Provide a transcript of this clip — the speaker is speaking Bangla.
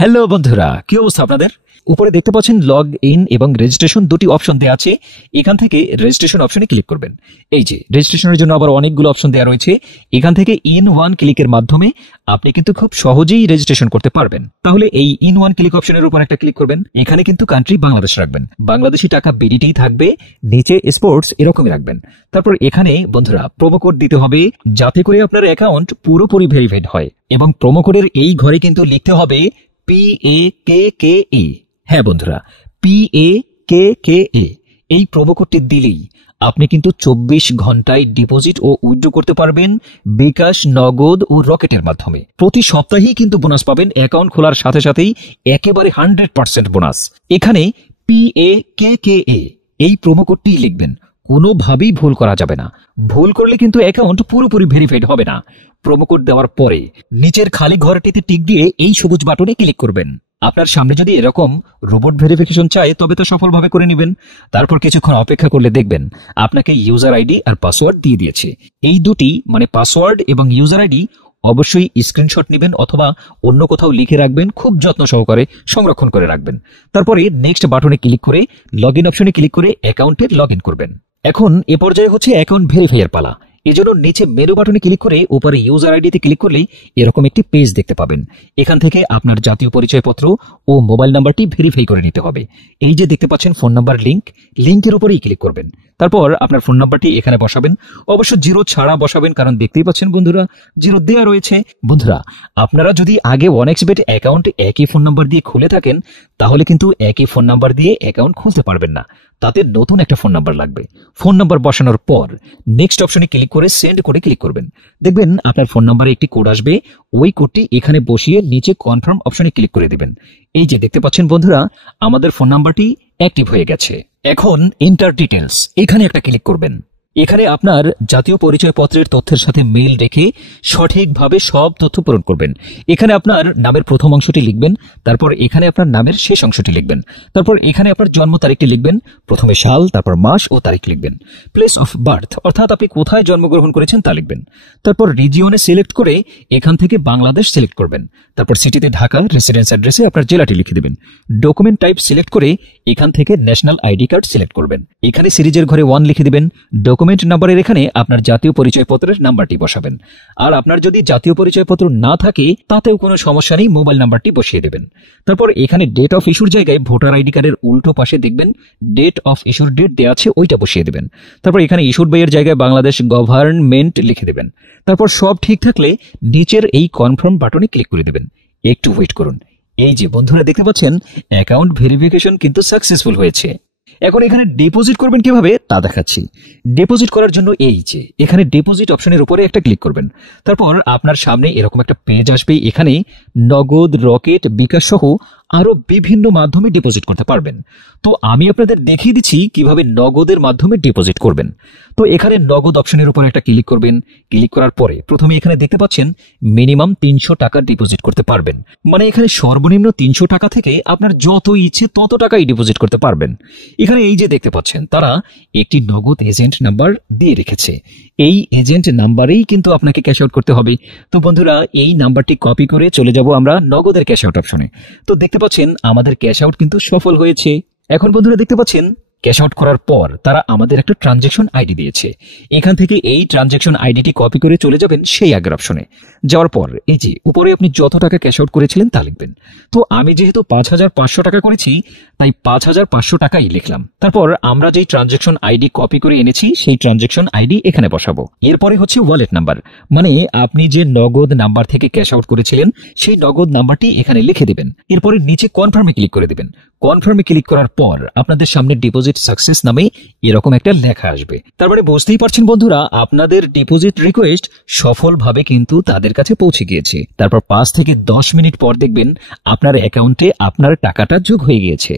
হ্যালো বন্ধুরা, কি অবস্থা আপনাদের? উপরে দেখতে পাচ্ছেন লগ ইন এবং রেজিস্ট্রেশন দুটি অপশন দেওয়া আছে। এখান থেকে রেজিস্ট্রেশন অপশনে ক্লিক করবেন। এই যে রেজিস্ট্রেশনের জন্য আবার অনেকগুলো অপশন দেওয়া রয়েছে। এখান থেকে ইন ওয়ান ক্লিকের মাধ্যমে আপনি কিন্তু খুব সহজেই রেজিস্ট্রেশন করতে পারবেন। তাহলে এই ইন ওয়ান ক্লিক অপশনের উপর একটা ক্লিক করবেন। এখানে কিন্তু কান্ট্রি বাংলাদেশ রাখবেন, বাংলাদেশি টাকা বিডিটি থাকবে, নিচে স্পোর্টস এরকমই রাখবেন। তারপর এখানে বন্ধুরা প্রোমো কোড দিতে হবে যাতে করে আপনার অ্যাকাউন্ট পুরোপুরি ভেরিফাইড হয়, এবং প্রোমো কোডের এই ঘরে কিন্তু লিখতে হবে PAKKE। হ্যাঁ বন্ধুরা, PAKKE এই প্রোমো কোডটি দিলেই আপনি কিন্তু 24 ঘন্টায় ডিপোজিট ও উইথড্র করতে পারবেন বিকাশ, নগদ ও রকেটের মাধ্যমে। প্রতি সপ্তাহেই কিন্তু বোনাস পাবেন, অ্যাকাউন্ট খোলার সাথে সাথেই একেবারে 100% বোনাস। এখানে PAKKE এই প্রোমো কোডটি লিখবেন, কোনোভাবেই ভুল করা যাবে না। ভুল করলে কিন্তু অ্যাকাউন্ট পুরোপুরি ভেরিফাইড হবে না। প্রোমো কোড দেওয়ার পরে নিচের খালি ঘরটিতে টিক দিয়ে এই সবুজ বাটনে ক্লিক করবেন। আপনার সামনে যদি এরকম রোবট ভেরিফিকেশন চায় তবে তো সফলভাবে করে নেবেন। তারপর কিছুক্ষণ অপেক্ষা করলে দেখবেন আপনাকে ইউজার আইডি আর পাসওয়ার্ড দিয়ে দিয়েছে। এই দুটি মানে পাসওয়ার্ড এবং ইউজার আইডি অবশ্যই স্ক্রিনশট নেবেন অথবা অন্য কোথাও লিখে রাখবেন, খুব যত্ন সহকারে সংরক্ষণ করে রাখবেন। তারপরে নেক্সট বাটনে ক্লিক করে লগ ইন অপশনে ক্লিক করে অ্যাকাউন্টে লগ ইন করবেন। এখন এ পর্যায়ে হচ্ছে অ্যাকাউন্ট ভেরিফাইয়ের পালা। এজন্য নিচে মেনু বাটনে ক্লিক করে উপরে ইউজার আইডিতে ক্লিক করলেই এরকম একটি পেজ দেখতে পাবেন। এখান থেকে আপনার জাতীয় পরিচয়পত্র ও মোবাইল নাম্বারটি ভেরিফাই করে নিতে হবে। এই যে দেখতে পাচ্ছেন ফোন নাম্বার লিংকের উপরেই ক্লিক করবেন। তারপর আপনার ফোন নাম্বারটি এখানে বসাবেন, অবশ্য জিরো ছাড়া বসাবেন, কারণ দেখতেই পাচ্ছেন বন্ধুরা জিরো দেওয়া রয়েছে। বন্ধুরা, আপনারা যদি আগে 1xBet অ্যাকাউন্ট একই ফোন নাম্বার দিয়ে খুলে থাকেন তাহলে কিন্তু একই ফোন নাম্বার দিয়ে অ্যাকাউন্ট খুলতে পারবেন না, তাতে নতুন একটা ফোন নাম্বার লাগবে। ফোন নাম্বার বসানোর পর নেক্সট অপশনে ক্লিক করে সেন্ড কোডে ক্লিক করবেন। দেখবেন আপনার ফোন নাম্বারে একটি কোড আসবে, ওই কোডটি এখানে বসিয়ে নিচে কনফার্ম অপশনে ক্লিক করে দিবেন। এই যে দেখতে পাচ্ছেন বন্ধুরা আমাদের ফোন নাম্বারটি অ্যাক্টিভ হয়ে গেছে। এখন এন্টার ডিটেলস এখানে একটা ক্লিক করবেন। এখানে আপনার জাতীয় পরিচয়পত্রের তথ্যের সাথে মিল রেখে সঠিকভাবে সব তথ্য পূরণ করবেন। এখানে আপনার নামের প্রথম অংশটি লিখবেন, তারপর এখানে আপনার নামের শেষ অংশটি লিখবেন, তারপর এখানে আপনার জন্ম তারিখটি লিখবেন, প্রথমে সাল, তারপর মাস ও তারিখ লিখবেন। প্লেস অফ বার্থ অর্থাৎ আপনি কোথায় জন্মগ্রহণ করেছেন তা লিখবেন। তারপর রিজিয়নে সিলেক্ট করে এখান থেকে বাংলাদেশ সিলেক্ট করবেন। তারপর সিটিতে ঢাকা, রেসিডেন্স অ্যাড্রেসে আপনার জেলাটি লিখে দেবেন। ডকুমেন্ট টাইপ সিলেক্ট করে এখান থেকে ন্যাশনাল আইডি কার্ড সিলেক্ট করবেন। এখানে সিরিজের ঘরে 1 লিখে দিবেন। ডকুমেন্ট নাম্বারের এখানে আপনার জাতীয় পরিচয়পত্রের নাম্বারটি বসাবেন। আর আপনার যদি জাতীয় পরিচয়পত্র না থাকে তাতেও কোনো সমস্যা নেই, মোবাইল নাম্বারটি বসিয়ে দেবেন। তারপর এখানে ডেট অফ ইস্যুর জায়গায় ভোটার আইডি কার্ডের উল্টো পাশে দেখবেন ডেট অফ ইস্যুর ডেট দেওয়া আছে, ওইটা বসিয়ে দেবেন। তারপর এখানে ইস্যুড বাই এর জায়গায় বাংলাদেশ গভর্নমেন্ট লিখে দেবেন। তারপর সব ঠিক থাকলে নিচের এই কনফার্ম বাটনে ক্লিক করে দেবেন। একটু ওয়েট করুন। এই যে বন্ধুরা দেখতে পাচ্ছেন অ্যাকাউন্ট ভেরিফিকেশন কিন্তু সাকসেসফুল হয়েছে। এখন এখানে ডিপোজিট করবেন কিভাবে তা দেখাচ্ছি। ডিপোজিট করার জন্য এই যে এখানে ডিপোজিট অপশনের উপরে একটা ক্লিক করবেন। তারপর আপনার সামনে এরকম একটা পেজ আসবে। এখানে নগদ, রকেট, বিকাশ সহ আরো বিভিন্ন মাধ্যমে ডিপোজিট করতে পারবেন। তো আমি আপনাদের দেখিয়ে দিচ্ছি কিভাবে নগদের মাধ্যমে ডিপোজিট করবেন। তো এখানে নগদ অপশনের উপর একটা ক্লিক করবেন। ক্লিক করার পরে প্রথমে এখানে দেখতে পাচ্ছেন মিনিমাম 300 টাকা ডিপোজিট করতে পারবেন, মানে এখানে সর্বনিম্ন 300 টাকা থেকে আপনার যত ইচ্ছে তত টাকাই ডিপোজিট করতে পারবেন। এখানে এই যে দেখতে পাচ্ছেন তারা একটি নগদ এজেন্ট নাম্বার দিয়ে রেখেছে। এই এজেন্ট নাম্বারেই কিন্তু আপনাকে ক্যাশ আউট করতে হবে। তো বন্ধুরা এই নাম্বারটি কপি করে চলে যাব আমরা নগদের ক্যাশ আউট অপশনে। তো দেখতে পাচ্ছেন আমাদের ক্যাশ আউট কিন্তু সফল হয়েছে। এখন বন্ধুরা দেখতে পাচ্ছেন ক্যাশ আউট করার পর তারা আমাদের একটা ট্রানজ্যাকশন আইডি দিয়েছে। এখান থেকে এই ট্রানজ্যাকশন আইডিটি কপি করে চলে যাবেন সেই আগের অপশনে। যাওয়ার পর এই যে উপরে আপনি যত টাকা ক্যাশ আউট করেছিলেন তা লিখবেন। তো আমি যেহেতু 5500 টাকা করেছি তাই 5500 টাকাই লিখলাম। তারপর আমরা যেই ট্রানজ্যাকশন আইডি কপি করে এনেছি সেই ট্রানজ্যাকশন আইডি এখানে বসাবো। এরপরে হচ্ছে ওয়ালেট নাম্বার, মানে আপনি যে নগদ নাম্বার থেকে ক্যাশ আউট করেছিলেন সেই নগদ নাম্বারটি এখানে লিখে দিবেন। এরপরে নিচে কনফার্মে ক্লিক করে দিবেন। কনফার্মে ক্লিক করার পর আপনাদের সামনে ডিপোজিট সাকসেস নামে এরকম একটা লেখা আসবে। তারপরে বুঝতেই পারছেন বন্ধুরা আপনাদের ডিপোজিট রিকোয়েস্ট সফলভাবে কিন্তু তাদের কাছে পৌঁছে গিয়েছে। তারপর 5 থেকে 10 মিনিট পর দেখবেন আপনার অ্যাকাউন্টে আপনার টাকাটা যোগ হয়ে গিয়েছে।